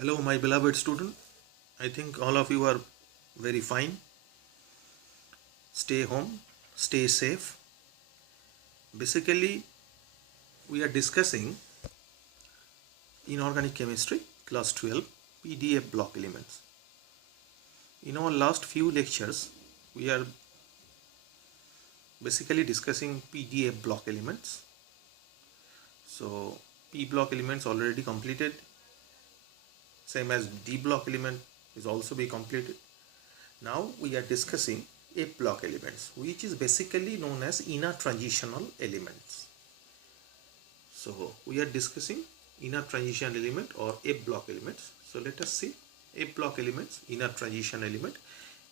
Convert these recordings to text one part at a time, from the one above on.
Hello, my beloved student. I think all of you are very fine. Stay home, stay safe. Basically, we are discussing inorganic chemistry, class 12, PDF block elements. In our last few lectures, we are basically discussing PDF block elements. So, P block elements already completed. Same as D block element is also be completed. Now we are discussing F block elements, which is basically known as inner transitional elements. So we are discussing inner transition element or F block elements. So let us see F block elements, inner transition element.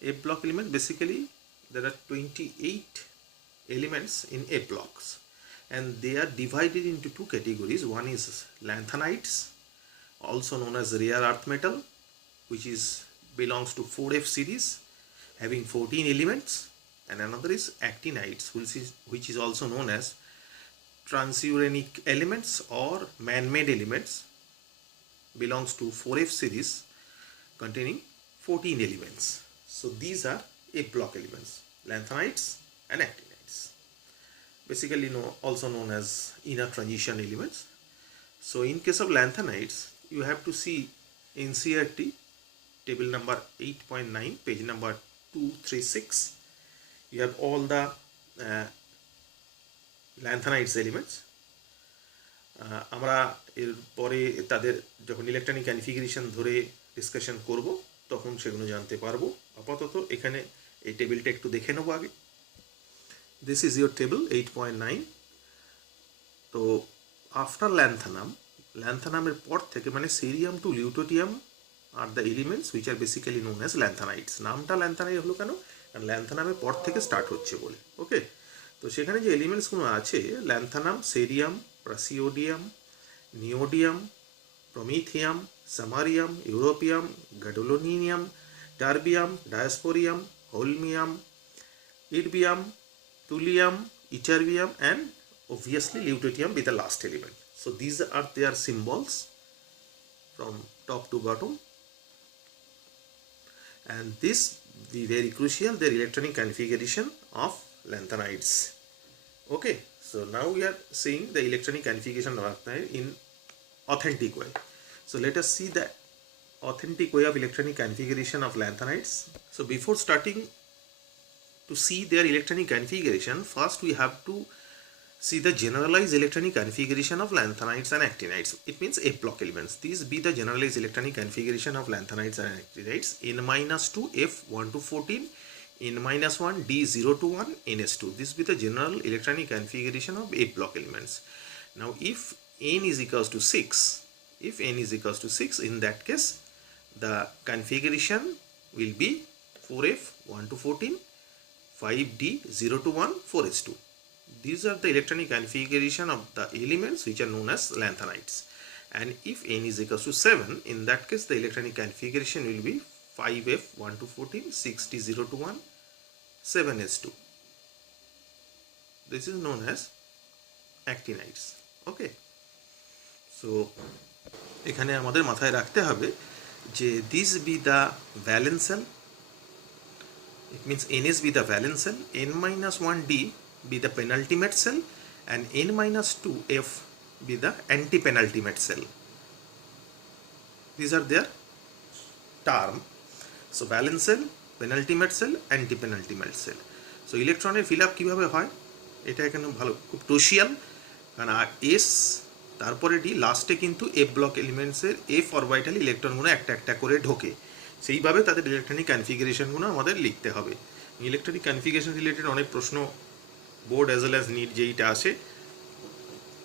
F block element, basically there are 28 elements in F blocks, and they are divided into two categories. One is lanthanides, also known as rare earth metal, which belongs to 4F series having 14 elements, and another is actinides, which is also known as transuranic elements or man-made elements, belongs to 4F series containing 14 elements. So these are F block elements, lanthanides and actinides, basically also known as inner transition elements. So in case of lanthanides, you have to see NCERT table number 8.9, page number 236. You have all the lanthanides elements. আমরা এর পরে তাদের যখন electronic configuration ধরে discussion করব তখন সেগুলো জানতে পারবো। আপাতত এখানে এই টেবিলটা একটু দেখে নেব আগে। This is your table 8.9। তো আফটার ল্যান্থানামের পর থেকে, মানে cerium to lutetium are the elements which are basically known as lanthanides. নামটা ল্যান্থানাইড হলো কেন? কারণ ল্যান্থানামের পর থেকে স্টার্ট হচ্ছে বলে। ওকে, তো সেখানে যে এলিমেন্টসগুলো আছে, lanthanum, cerium, praseodymium, neodymium, promethium, samarium, europium, gadolinium, terbium, dysprosium, holmium, erbium, thulium, ytterbium, and obviously lutetium be the last element. So these are their symbols from top to bottom, and this be very crucial, their electronic configuration of lanthanides. Okay, so now we are seeing the electronic configuration of lanthanide in authentic way. So let us see the authentic way of electronic configuration of lanthanides. So before starting to see their electronic configuration, first we have to see the generalized electronic configuration of lanthanides and actinides. It means F block elements. These be the generalized electronic configuration of lanthanides and actinides. N-2 F1 to 14, N-1 D0 to 1 NS2. This be the general electronic configuration of F block elements. Now if N is equals to 6, in that case the configuration will be 4F 1 to 14, 5D 0 to 1, 4S2. These are the electronic configuration of the elements which are known as lanthanides. And if N is equals to 7, in that case the electronic configuration will be 5F 1 to 14, 6D 0 to 1, 7S2. This is known as actinides. Okay, so এখানে আমাদের মাথায় রাখতে হবে যে this be the valence cell. It means Ns be the valence cell, N-1D be the penultimate cell, and N-2F be the anti-penultimate cell. These are their term. So valence cell, penultimate cell, anti-penultimate cell. So electron fill up কিভাবে হয় এটা এখানে ভালো, খুব crucial, কারণ S তারপরে D, লাস্টে কিন্তু F ব্লক এলিমেন্টসের F অরবিটাল ইলেকট্রনগুলো একটা একটা করে ঢোকে। সেইভাবে তাদের ইলেকট্রনিক কনফিগারেশনগুলো আমাদের লিখতে হবে। ইলেকট্রনিক কনফিগারেশন রিলেটেড অনেক প্রশ্ন board as well as NEET যেইটা আসে,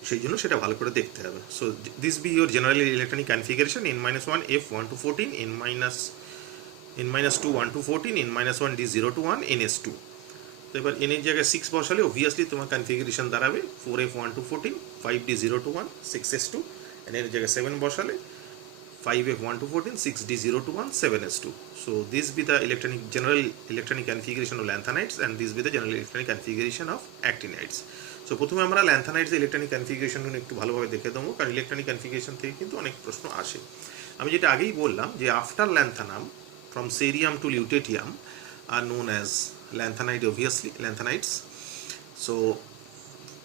সেই জন্য সেটা ভালো করে দেখতে হবে। So this be your general electronic configuration, N-1 F 1 to 14, N-2 1 to 14, N-1 D 0 to 1, NS2. তো এবার N এর জায়গায় 6 বসালে অবভিয়াসলি তোমার কনফিগারেশন দাঁড়াবে 4F 1 to 14, 5D 0 to 1, 6S2, N এর জায়গায় 7 বসালে 5F 1 to 14, 6D 0 to 1, 7S2. So this be the general electronic configuration of lanthanides, and this be the general electronic configuration of actinides. So প্রথমে আমরা lanthanides electronic configuration একটু ভালোভাবে দেখে দেবো, কারণ ইলেকট্রনিক কনফিগারেশন থেকে কিন্তু অনেক প্রশ্ন আসে। আমি যেটা আগেই বললাম যে after lanthanum from cerium to lutetium are known as lanthanide, obviously lanthanides. So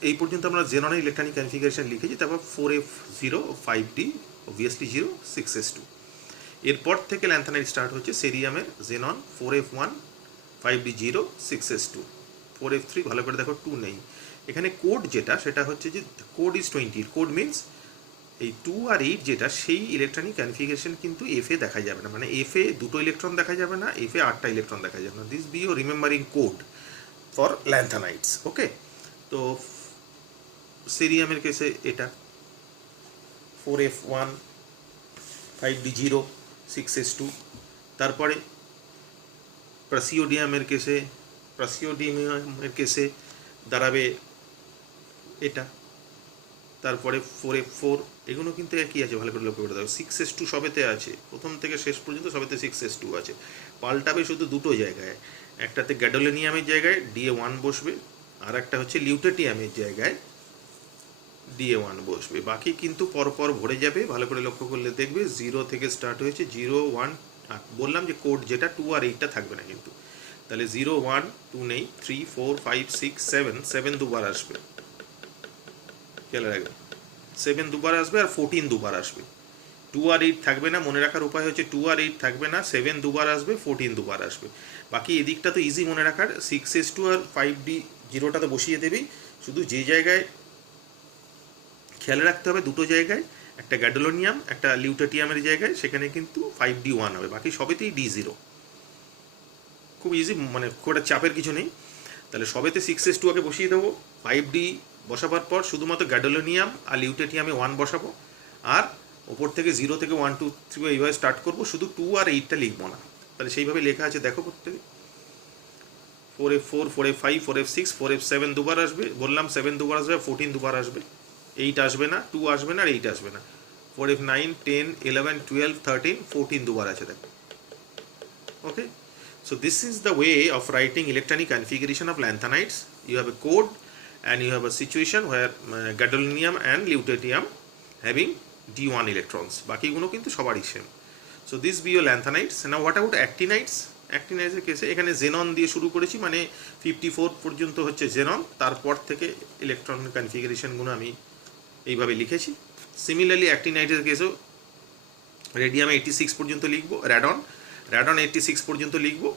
এই পর্যন্ত আমরা জেননের ইলেকট্রনিক কনফিগারেশন লিখেছি, তারপর 4f0 5d অবভিয়াসলি 0 6s2। এরপর থেকে ল্যান্থানাইট স্টার্ট হচ্ছে সেরিয়ামের xenon 4f1 5d 0 6s2 4f3 ভালো করে দেখো 2 নেই এখানে। কোড যেটা সেটা হচ্ছে যে কোড ইজ 20, কোড মিনস এই 2 আর 8 যেটা সেই ইলেকট্রনিক কনফিগারেশন কিন্তু এফ এ দেখা যাবে না, মানে এফ এ দুটো ইলেকট্রন দেখা যাবে না, এফ এ 8টা ইলেকট্রন দেখা যাবে না। This be your remembering code for lanthanides. Okay, তো সেরিয়ামের কেসে এটা 4f1 5d 0 6s2। তারপরে প্রাসিওডিয়ামের কেসে দাঁড়াবে এটা। তারপরে 4f4, এগুলো কিন্তু একই আছে, ভালো করে লক্ষ্য করে দেবে। 6s2 সবেতে আছে, প্রথম থেকে শেষ পর্যন্ত সবেতে 6s2 আছে, পাল্টাবে শুধু দুটো জায়গায়, একটাতে গ্যাডোলেনিয়ামের জায়গায় DA1 বসবে, আর একটা হচ্ছে লিউটেটিয়ামের জায়গায় DA1 বসবে। বাকি কিন্তু পরপর ভরে যাবে, ভালো করে লক্ষ্য করলে দেখবে 0 থেকে স্টার্ট হয়েছে 0 1। বললাম যে কোড যেটা 2 আর 8টা থাকবে না কিন্তু, তাহলে 0 1 2 নেই, 3 4 5 6 7 7 দুবার আসবে, খেয়াল রাখবে 7 দুবার আসবে আর 14 দুবার আসবে। 2 আর 8 থাকবে না, মনে রাখার উপায় হচ্ছে 2 আর 8 থাকবে না, 7 দুবার আসবে, 14 দুবার আসবে। বাকি এদিকটা তো ইজি মনে রাখার, 6s2 আর 5d 0টা তো বসিয়ে দেবেই, শুধু যে জায়গায় খেয়াল রাখতে হবে দুটো জায়গায়, একটা গ্যাডোলোনিয়াম একটা লিউটেটিয়ামের জায়গায়, সেখানে কিন্তু 5d1 হবে, বাকি সবেতেই d0। খুব ইজি, মানে খুব একটা চাপের কিছু নেই। তাহলে সবেতে 6s2 আগে বসিয়ে দেবো, 5d বসাবার পর শুধুমাত্র গ্যাডোলোনিয়াম আর লিউটেটিয়ামে 1 বসাবো, আর ওপর থেকে 0 থেকে 1 2 3 এইভাবে স্টার্ট করবো, শুধু 2 আর 8টা লিখবো না। তাহলে সেইভাবে লেখা আছে দেখো প্রত্যেকে, 4f4 4f5 4f6 4f7 দুবার আসবে, বললাম 7 দুবার আসবে, 14 দুবার আসবে, 8 আসবে না, 2 আসবে না আর 8 আসবে না। 4f9 10 11 12 13 14 দুবার আছে দেখো। ওকে, so this is the way of writing electronic configuration of lanthanides. You have a code and you have a situation where gadolinium and lutetium having d1 electrons, বাকিগুলো কিন্তু সবারই same. So this be your lanthanides. Now what about actinides? actinides এর কেসে এখানে xenon দিয়ে শুরু করেছি, মানে 54 পর্যন্ত হচ্ছে জেনন, তারপর থেকে ইলেকট্রন কনফিগারেশনগুলো আমি এইভাবে লিখেছি। সিমিলারলি অ্যাক্টিনাইডের কেসেও রেডিয়ামে 86 পর্যন্ত লিখবো, র্যাডন 86 পর্যন্ত লিখবো।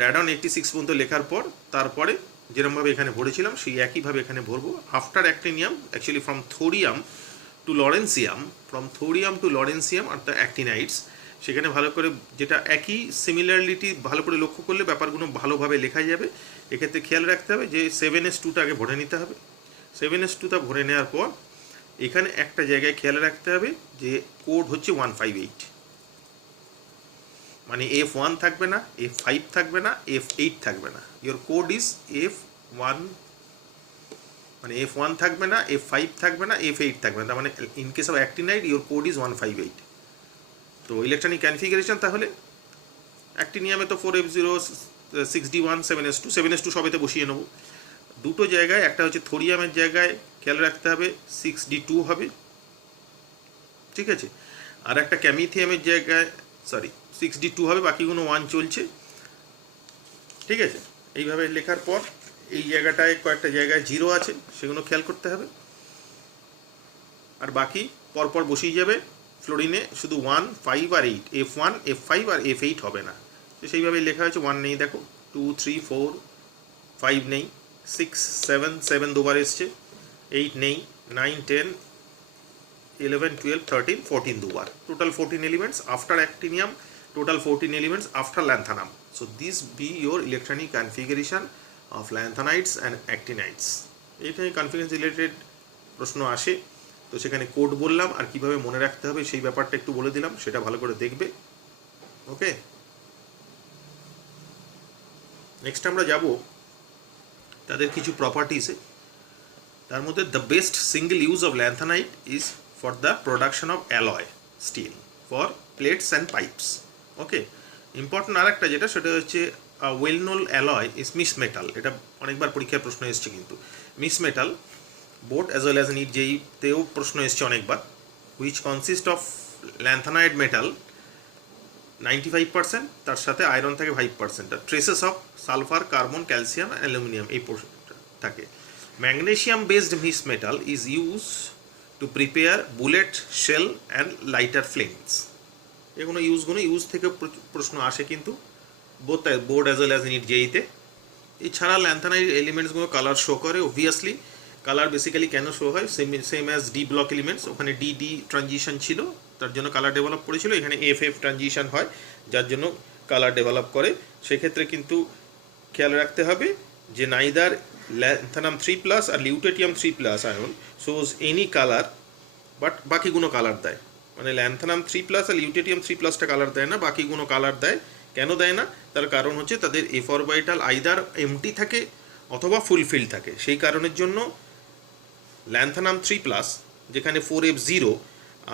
র্যাডন 86 পর্যন্ত লেখার পর তারপরে যেরকমভাবে এখানে ভরেছিলাম সেই একইভাবে এখানে ভরবো। After actinium, actually from thorium to lawrencium are the actinides, সেখানে ভালো করে যেটা একই সিমিলারিটি ভালো করে লক্ষ্য করলে ব্যাপারগুলো ভালোভাবে লেখা যাবে। এক্ষেত্রে খেয়াল রাখতে হবে যে 7s2টা আগে ভরে নিতে হবে। 7s2টা ভরে নেওয়ার পর এখানে একটা জায়গায় খেয়াল রাখতে হবে যে কোড হচ্ছে 158, মানে F1 থাকবে না, F5 থাকবে না, F8 থাকবে না, ইয়োর কোড ইজ F1, মানে F1 থাকবে না, F5 থাকবে না, F8 থাকবে না, তার মানে in case of actinide your code is 158। তো ইলেকট্রনিক কনফিগারেশন তাহলে অ্যাক্টিনিয়ামে তো 4f0 6d1 7s2 সবেতে বসিয়ে নেবো। দুটো জায়গায়, একটা হচ্ছে থোরিয়ামের জায়গায় খেয়াল রাখতে হবে 6d2 হবে, ঠিক আছে, আর একটা ক্যামিথিয়ামের জায়গায় 6d2 হবে, বাকিগুলো 1 চলছে, ঠিক আছে। এইভাবে লেখার পর এই জায়গাটায় কয়েকটা জায়গায় 0 আছে, সেগুলো খেয়াল করতে হবে, আর বাকি পরপর বসিয়ে যাবে। ফ্লোরিনে শুধু 1 5 আর 8, F1 F5 আর F8 হবে না, তো সেইভাবেই লেখা হয়েছে। 1 নেই দেখো, 2 3 4 5 নেই, 6 7 দুবার এসছে, 8 নেই, 9 10 11 12 13 14 দুবার, total 14 elements after actinium, total 14 elements after lanthanum. So this be your electronic configuration of lanthanides and actinides. এইটাই কনফিগারেশন রিলেটেড প্রশ্ন আসে, তো সেখানে কোড বললাম আর কিভাবে মনে রাখতে হবে সেই ব্যাপারটা একটু বলে দিলাম, সেটা ভালো করে দেখবে। ওকে, নেক্সট আমরা যাব তাদের কিছু প্রপার্টিসে। তার মধ্যে the best single use of lanthanide is for the production of alloy steel for plates and pipes. Okay, important আর একটা যেটা, সেটা হচ্ছে well known alloy is misch metal. এটা অনেকবার পরীক্ষার প্রশ্ন এসছে কিন্তু, misch metal board as well as NEET যেইতেও প্রশ্ন এসছে অনেকবার, which consist of lanthanide metal 95%, তার সাথে আয়রন থাকে 5%, আর traces of sulphur, carbon, calcium, aluminium এই পোর্শনটা থাকে। Magnesium based misch metal is use to prepare bullet, shell and lighter flames. এগুলো ইউজ থেকে প্রশ্ন আসে কিন্তু both board as well as NEET জেইতে। এছাড়া ল্যান্থানাইড এলিমেন্টসগুলো কালার শো করে। অবভিয়াসলি কালার বেসিক্যালি কেন শো হয়, same as d block elements, ওখানে ডি ট্রানজিশন ছিল তার জন্য কালার ডেভেলপ করেছিল, এখানে এফ ট্রানজিশন হয় যার জন্য কালার ডেভেলপ করে। সেক্ষেত্রে কিন্তু খেয়াল রাখতে হবে যে নাইদার ল্যান্থানাম 3+ আর lutetium 3+ ion shows any colour, but বাকিগুলো কালার দেয়। মানে ল্যান্থানাম 3+ আর লিউটেটিয়াম 3+টা কালার দেয় না, বাকিগুলো কালার দেয়। কেন দেয় না? তার কারণ হচ্ছে তাদের এফ অরবিটাল আইদার এমটি থাকে অথবা ফুলফিল থাকে। সেই কারণের জন্য ল্যান্থানাম 3+ যেখানে 4f0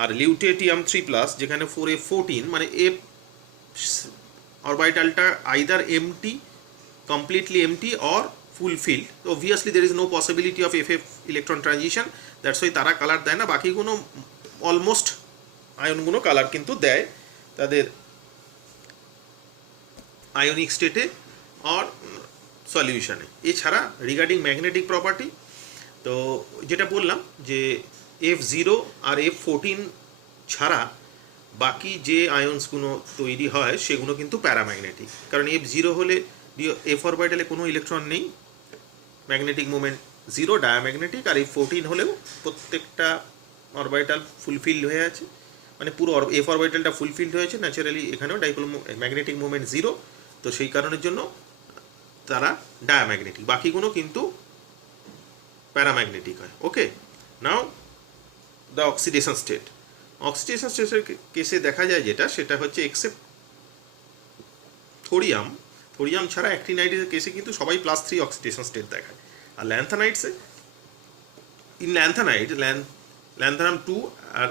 আর লিউটেটিয়াম 3+ যেখানে 4f14, মানে এফ অরবিটালটা either empty, completely empty or fulfilled. Obviously there is no possibility of FF electron transition, that's why তারা কালার দেয় না। বাকিগুলো অলমোস্ট আয়নগুলো কালার কিন্তু দেয় তাদের আয়নিক স্টেটে আর সলিউশনে। এছাড়া রিগার্ডিং ম্যাগনেটিক প্রপার্টি, তো যেটা বললাম যে F0 আর F14 ছাড়া বাকি যে আয়নসগুলো তৈরি হয় সেগুলো কিন্তু প্যারাম্যাগনেটিক। কারণ F0 হলে এফ অরবিটালে কোনো ইলেকট্রন নেই, ম্যাগনেটিক মোমেন্ট 0, ডায়াম্যাগনেটিক। আর F14 হলেও প্রত্যেকটা অরবিটাল ফুলফিল্ড হয়ে আছে, মানে পুরো এফ অরবিটালটা ফুলফিল্ড হয়েছে ন্যাচারালি, এখানেও ডাইপোল ম্যাগনেটিক মোমেন্ট 0, তো সেই কারণের জন্য তারা ডায়াম্যাগনেটিক। বাকিগুলো কিন্তু প্যারাম্যাগনেটিক হয়। ওকে, নাও দ্য অক্সিডেশন স্টেট। অক্সিডেশন স্টেটের কেসে দেখা যায় যেটা, সেটা হচ্ছে এক্সেপ্ট থোরিয়াম ছাড়া অ্যাক্টিনাইডের কেসে কিন্তু সবাই +3 অক্সিডেশন স্টেট দেখায়। আর ল্যান্থানাইডসে ল্যান্থানাম 2 আর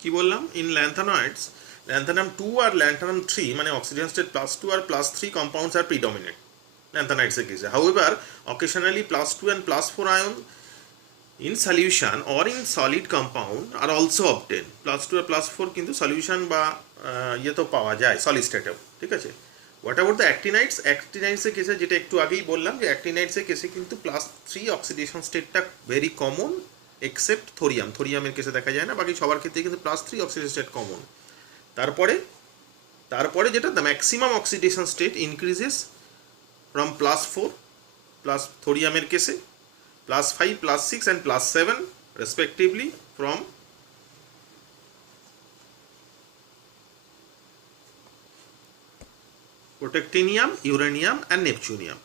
কি বললাম, ল্যান্থানাম 2 আর ল্যান্থানাম 3 মানে অক্সিডেশন স্টেট +2 আর +3 কম্পাউন্ডস আর প্রিডমিনেন্ট ল্যান্থানাইডসের কেসে। However occasionally +2 and +4 ion in solution or in solid compound are also obtained. +2 আর +4 কিন্তু সলিউশন বা ইয়ে তো পাওয়া যায় সলিড স্টেটেও, ঠিক আছে। হোয়াট অ্যাবাউট দ্য অ্যাক্টিনাইডসের কেসে, যেটা একটু আগেই বললাম যে অ্যাক্টিনাইডসের কেসে কিন্তু +3 অক্সিডেশন স্টেটটা ভেরি কমন, এক্সেপ্ট থোরিয়ামের কেসে দেখা যায় না, বাকি সবার ক্ষেত্রে কিন্তু +3 অক্সিডেশন স্টেট কমন। তারপরে যেটা the maximum oxidation state increases from +4 plus থোরিয়ামের কেসে, +5, +6 and +7 respectively from protactinium, uranium and neptunium.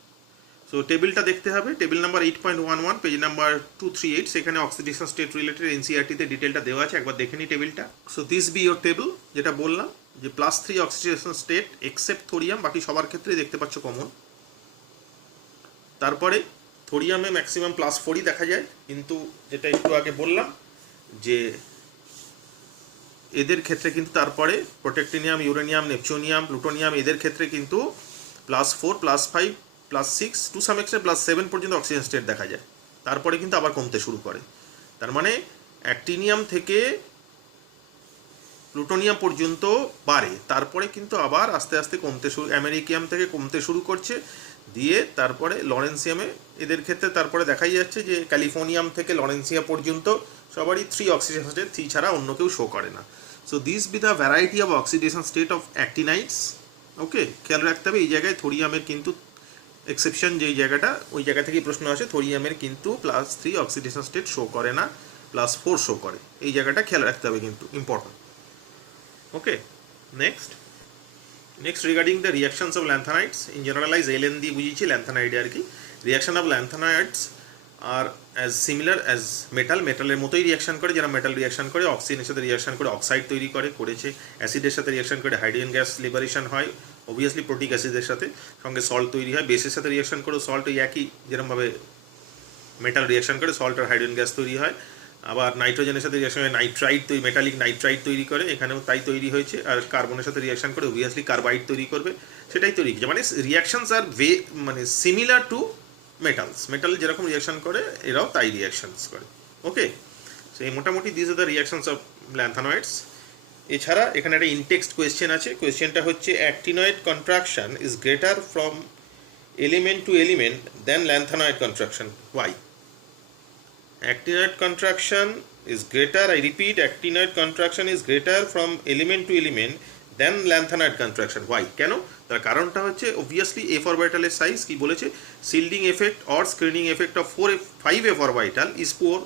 So টেবিলটা দেখতে হবে, টেবিল নাম্বার 8.11 পেজ নাম্বার 238, সেখানে অক্সিডেশন স্টেট রিলেটেড এনসিইআরটিতে ডিটেলটা দেওয়া আছে, একবার দেখে নিই টেবিলটা। So this be your table, যেটা বললাম যে +3 অক্সিডেশন স্টেট এক্সেপ্ট থোরিয়াম, বাকি সবার ক্ষেত্রে দেখতে পাচ্ছ কমন। তারপরে থোরিয়ামে ম্যাক্সিমাম +4ই দেখা যায়, কিন্তু যেটা একটু আগে বললাম যে এদের ক্ষেত্রে কিন্তু তারপরে প্রোটেক্টিনিয়াম, ইউরেনিয়াম, নেপচুনিয়াম, প্লুটোনিয়াম এদের ক্ষেত্রে কিন্তু +4, +5, +6 টু সাম এক্সটেন্ট +7 পর্যন্ত অক্সিজেন স্টেট দেখা যায়। তারপরে কিন্তু আবার কমতে শুরু করে। তার মানে অ্যাক্টিনিয়াম থেকে প্লুটোনিয়াম পর্যন্ত বাড়ে, তারপরে কিন্তু আবার আস্তে আস্তে আমেরিকিয়াম থেকে কমতে শুরু করছে, দিয়ে তারপরে লরেন্সিয়ামে এদের ক্ষেত্রে তারপরে দেখাই যাচ্ছে যে ক্যালিফোর্নিয়াম থেকে লরেন্সিয়া পর্যন্ত সবারই 3 অক্সিডেশন স্টেট, 3 ছাড়া অন্য কেউ শো করে না। So this be the variety of oxidation state of actinides. Okay, খেয়াল রাখতে হবে এই জায়গায় থোরিয়ামের কিন্তু এক্সেপশন, যেই জায়গাটা ওই জায়গা থেকেই প্রশ্ন আসে, থোরিয়ামের কিন্তু +3 অক্সিডেশন স্টেট শো করে না, +4 শো করে। এই জায়গাটা খেয়াল রাখতে হবে কিন্তু, important. Okay, next regarding the reactions of lanthanides, in generalize LN দিয়ে বুঝিয়েছি ল্যান্থানাইডে আর কি। Reaction of lanthanides are as similar as মেটালের মতোই রিয়াকশন করে, যারা মেটাল রিয়াকশন করে অক্সিজেনের সাথে রিয়াকশন করে অক্সাইড তৈরি করেছে, অ্যাসিডের সাথে রিয়াকশন করে হাইড্রোজেন গ্যাস লিবারেশন হয়, অবভিয়াসলি প্রোটিক অ্যাসিডের সাথে, সঙ্গে সল্ট তৈরি হয়, বেসের সাথে রিয়াকশন করে সল্ট ওই একই যেরকমভাবে মেটাল রিয়াকশন করে সল্ট আর হাইড্রোজেন গ্যাস তৈরি হয়। আবার নাইট্রোজেনের সাথে রিয়াকশন করে নাইট্রাইট মেটালিক নাইট্রাইট তৈরি করে, এখানেও তাই তৈরি হয়েছে। আর কার্বনের সাথে রিয়াকশন করে অবভিয়াসলি কার্বাইড তৈরি করবে, সেটাই তৈরি হয়েছে। মানে রিয়াকশনস আর মানে সিমিলার টু মেটাল যেরকম রিয়াকশন করে এরাও তাই রিয়াকশনস করে। ওকে, এই মোটামুটি this are the reactions of lanthanoids. এছাড়া এখানে একটা ইনটেক্সট কোয়েশ্চেন আছে। কোয়েশ্চেনটা হচ্ছে actinoid contraction is greater from element to element than lanthanoid contraction, why? Actinoid contraction is greater, I repeat, actinoid contraction is greater from element to element than lanthanide contraction. Why? কেন? তার কারণটা হচ্ছে obviously f orbital size কি বলেছে, shielding effect or screening effect of 5f orbital is poor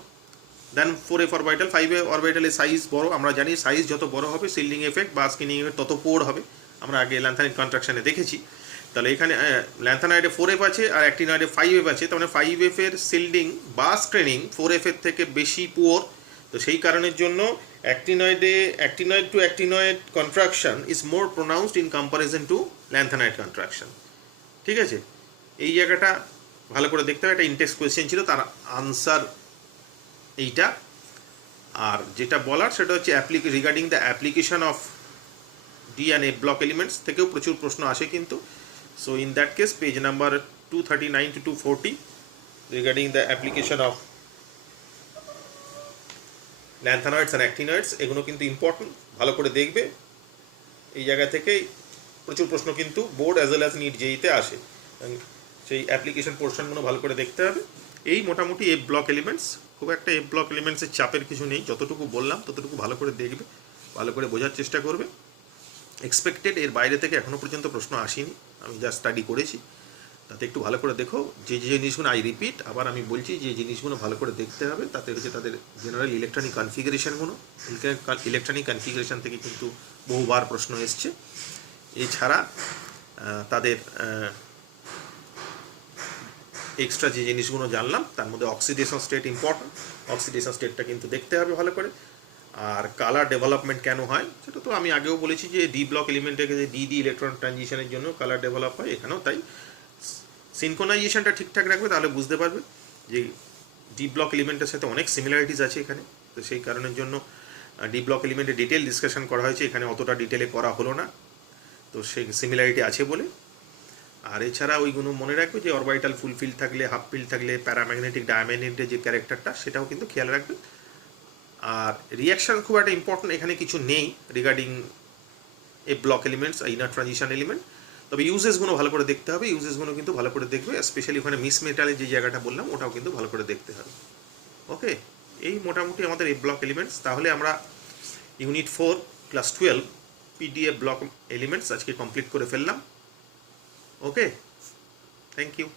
than 4f orbital. 5f orbital size বড়, আমরা জানি size যত বড় হবে শিল্ডিং এফেক্ট বা স্ক্রিনিং এফেক্ট তত পোর হবে, আমরা আগে ল্যান্থানাইড কন্ট্রাকশনে দেখেছি। তাহলে এখানে ল্যান্থানাইডে 4f আছে আর অ্যাক্টিনয়েডে 5f আছে, তার মানে 5f এর শিল্ডিং বা স্ক্রিনিং 4f এর থেকে বেশি পুয়ার। তো সেই কারণের জন্য actinoid to actinoid contraction is more pronounced in comparison to lanthanide contraction. ঠিক আছে, এই জায়গাটা ভালো করে দেখতে হবে। একটা ইনটেক্সট কোয়েশ্চেন ছিল, তার আনসার এইটা। আর যেটা বলার সেটা হচ্ছে regarding the application of D and a block elements থেকেও প্রচুর প্রশ্ন আসে কিন্তু। So in that case, page number 239 to 240 regarding the application of lanthanoids and actinoids, এগুলো কিন্তু ইম্পর্টেন্ট, ভালো করে দেখবে। এই জায়গা থেকে প্রচুর প্রশ্ন কিন্তু board as well as NEET জেইতে আসে, সেই অ্যাপ্লিকেশন পোর্শনগুলো ভালো করে দেখতে হবে। এই মোটামুটি এফ ব্লক এলিমেন্টস, খুব একটা এফ ব্লক এলিমেন্টসের চাপের কিছু নেই, যতটুকু বললাম ততটুকু ভালো করে দেখবে, ভালো করে বোঝার চেষ্টা করবে। এক্সপেক্টেড এর বাইরে থেকে এখনও পর্যন্ত প্রশ্ন আসেনি, আমি যা স্টাডি করেছি তাতে একটু ভালো করে দেখো। যে যে জিনিসগুলো আই রিপিট, আবার আমি বলছি যে জিনিসগুলো ভালো করে দেখতে হবে, তাতে হচ্ছে তাদের জেনারেল ইলেকট্রনিক কনফিগারেশনগুলো, ইলেকট্রনিক কনফিগারেশন থেকে কিন্তু বহুবার প্রশ্ন এসছে। এছাড়া তাদের এক্সট্রা যে জিনিসগুলো জানলাম তার মধ্যে অক্সিডেশন স্টেট ইম্পর্টেন্ট, অক্সিডেশন স্টেটটা কিন্তু দেখতে হবে ভালো করে। আর কালার ডেভেলপমেন্ট কেন হয় সেটা তো আমি আগেও বলেছি, যে ডি ব্লক এলিমেন্টের যে ডি ইলেকট্রন ট্রানজিশনের জন্য কালার ডেভেলপ হয়, এখানেও তাই। সিনক্রোনাইজেশনটা ঠিকঠাক রাখবে, তাহলে বুঝতে পারবে যে ডি ব্লক এলিমেন্টের সাথে অনেক সিমিলারিটিস আছে এখানে। তো সেই কারণের জন্য ডি ব্লক এলিমেন্টের ডিটেল ডিসকাশন করা হয়েছে, এখানে অতটা ডিটেলে করা হলো না, তো সেই সিমিলারিটি আছে বলে। আর এছাড়া ওইগুলো মনে রাখবে যে অরবাইটাল ফুলফিল থাকলে, হাফ ফিল থাকলে প্যারাম্যাগনেটিক ডায়াম্যাগনেটের যে ক্যারেক্টারটা সেটাও কিন্তু খেয়াল রাখবে। আর রিয়াকশান খুব একটা ইম্পর্টেন্ট এখানে কিছু নেই regarding a block elements, inner transition element. তবে ইউজেসগুলো ভালো করে দেখতে হবে, ইউজেসগুলো কিন্তু ভালো করে দেখবে, স্পেশালি ওখানে মিস মেটালের যে জায়গাটা বললাম ওটাও কিন্তু ভালো করে দেখতে হবে। ওকে, এই মোটামুটি আমাদের এই ব্লক এলিমেন্টস। তাহলে আমরা unit 4 class 12 PDF block elements আজকে কমপ্লিট করে ফেললাম। ওকে, থ্যাংক ইউ।